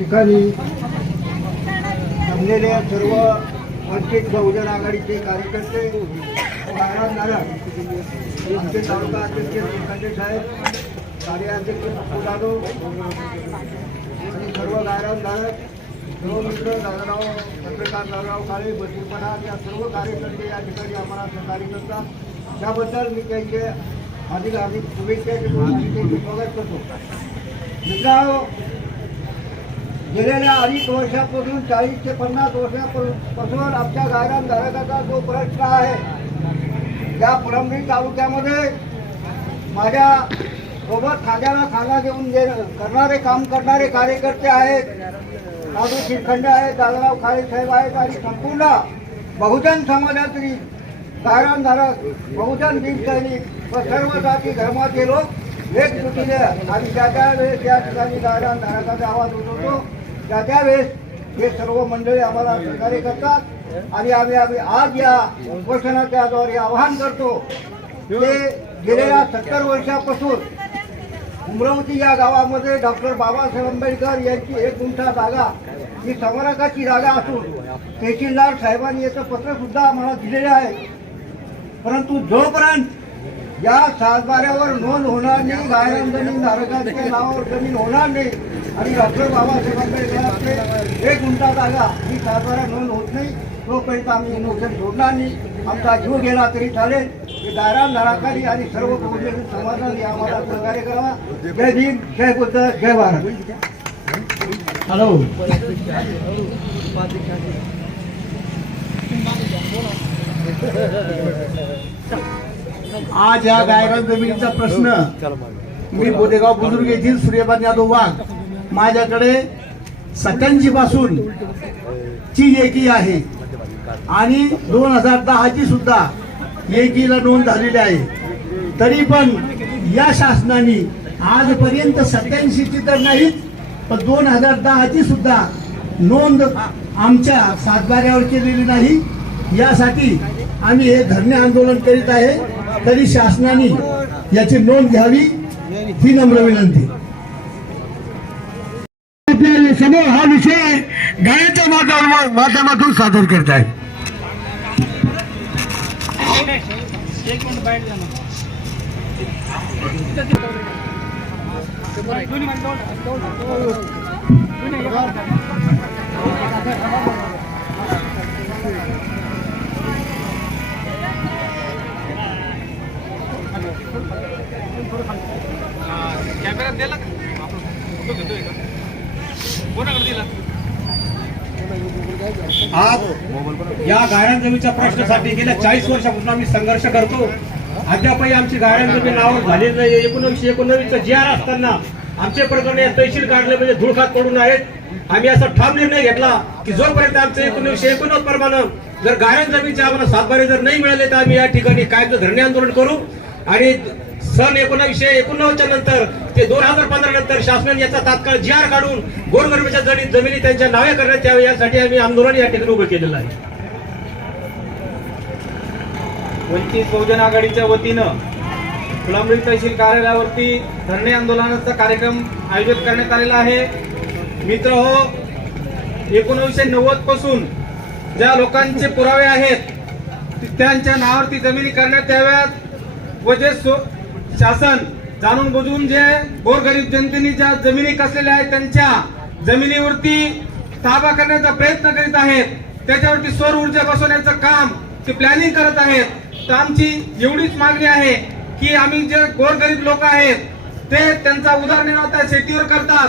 ठिकाणी जमलेले सर्व वंचित बहुजन आघाडीचे कार्यकर्ते आमचे तालुका अध्यक्ष खंडे साहेब, कार्याध्यक्ष पप्पू जाधव आणि सर्व गायरानधारक, सर्व मित्र दादाराव, पत्रकार दादाराव काळे, बशीरपणा या सर्व कार्यकर्ते या ठिकाणी आम्हाला सहकार्य करतात. त्याबद्दल मी त्यांचे अधिक शुभेच्छा स्वागत करतो. मित्रांनो, गेलेल्या अनेक वर्षापासून 40 ते 50 वर्षापासून आमच्या गायरानधारकाचा जो प्रश्न आहे, त्या पुरंदर तालुक्यामध्ये माझ्या सोबत खांद्याला खांदा देऊन करणारे काम करणारे कार्यकर्ते आहेत. साधू शिरखंडे आहेत, दादाराव काळे साहेब आहेत आणि संपूर्ण बहुजन समाजातील गायरानधारक, बहुजन वीर सैनिक व सर्व जाती धर्माचे लोक एकजुटीने आणि ज्या वेळेस या ठिकाणी गायरानधारकाचा आवाज उठवतो त्यावेळेस हे सर्व मंडळी आम्हाला सहकार्य करतात. आणि आम्ही आज या उपोषणाच्या द्वारे आवाहन करतो की गेलेल्या 70 वर्षापासून उमरावती या गावामध्ये डॉक्टर बाबासाहेब आंबेडकर यांची 1 गुंठा जागा ही संवर्धकाची जागा असून तहसीलदार साहेबांनी याचं पत्र सुद्धा आम्हाला दिलेले आहे. परंतु जोपर्यंत या सातबाऱ्यावर नोंद होणार नाही, गायरानधारकाच्या नावावर जमीन होणार नाही आणि डॉक्टर बाबासाहेब आंबेडकरांचे 1 गुंठा जागा ही सातबाऱ्या नोंद होत नाही, तोपर्यंत आम्ही इनोव्हेशन सोडणार नाही. आमचा जीव गेला तरी चालेल. हे गायरानधारकांनी आणि सर्व बहुजन समाजाने आम्हाला सहकार्य करावा. जय भीम, जय बुद्ध, जय भारत. हॅलो, आज या गायरान जमिनीचा प्रश्न मी बोदेगाव बुजुर्ग येथील सूर्यपान यादव वाघ माझ्याकडे 87 पासून ची एकी आहे आणि 2010 ची सुद्धा एकीला नोंद झालेली आहे. तरी पण या शासनाने आजपर्यंत 87 ची तर नाही पण 2010 ची सुद्धा नोंद आमच्या सातबाऱ्यावर केलेली नाही. यासाठी आम्ही हे धरणे आंदोलन करीत आहे. तरी शासनाने याची नोंद घ्यावी ही नम्र विनंती. आपल्या समोर हा विषय गाण्याच्या माध्यमातून सादर करत आहे. कॅमेरा दिला का? फोटो घेतोय का? कोणाकडे दिला? आज या गायरान जमिनीच्या प्रश्नासाठी गेल्या 40 वर्षापासून आम्ही संघर्ष करतो. अद्यापही आमची गायरान जमीन नावावर झालेली नाही. 1919 जी आर असताना आमचे प्रकरण तहसील काढले म्हणजे धुळखात पडून आहेत. आम्ही असा ठाम निर्णय घेतला की जोपर्यंत आमचं 1989 प्रमाणे जर गायरान जमिनीचे आम्हाला सातबारे जर नाही मिळाले तर आम्ही या ठिकाणी कायमचं धरणे आंदोलन करू. आणि सन 1989 नंतर ते 2015 नंतर शासनाने याचा तात्काळ जी आर काढून गोरगरिबाच्या जमिनी त्यांच्या नावे करण्यात यावे यासाठी आम्ही आंदोलन या ठिकाणी उभं केलेलं आहे. वंचित बहुजन आघाडीच्या वतीनं फुलंब्री तहसील कार्यालयावरती धरणे आंदोलनाचा कार्यक्रम आयोजित करण्यात आलेला आहे. मित्र हो, 1990 पासून ज्या लोकांचे पुरावे आहेत त्यांच्या नावावरती जमिनी करण्यात याव्यात व जे शासन जाणून बुजून जे गोरगरीब जनतेने ज्या जमिनी कसलेल्या आहेत त्यांच्या जमिनीवरती ताबा करण्याचा प्रयत्न करीत आहेत, त्याच्यावरती सौर ऊर्जा बसवण्याचं काम ते प्लॅनिंग करत आहेत. तर आमची एवढीच मागणी आहे की आम्ही जे गोरगरीब लोक आहेत ते त्यांचा उदरनिर्वाह शेतीवर करतात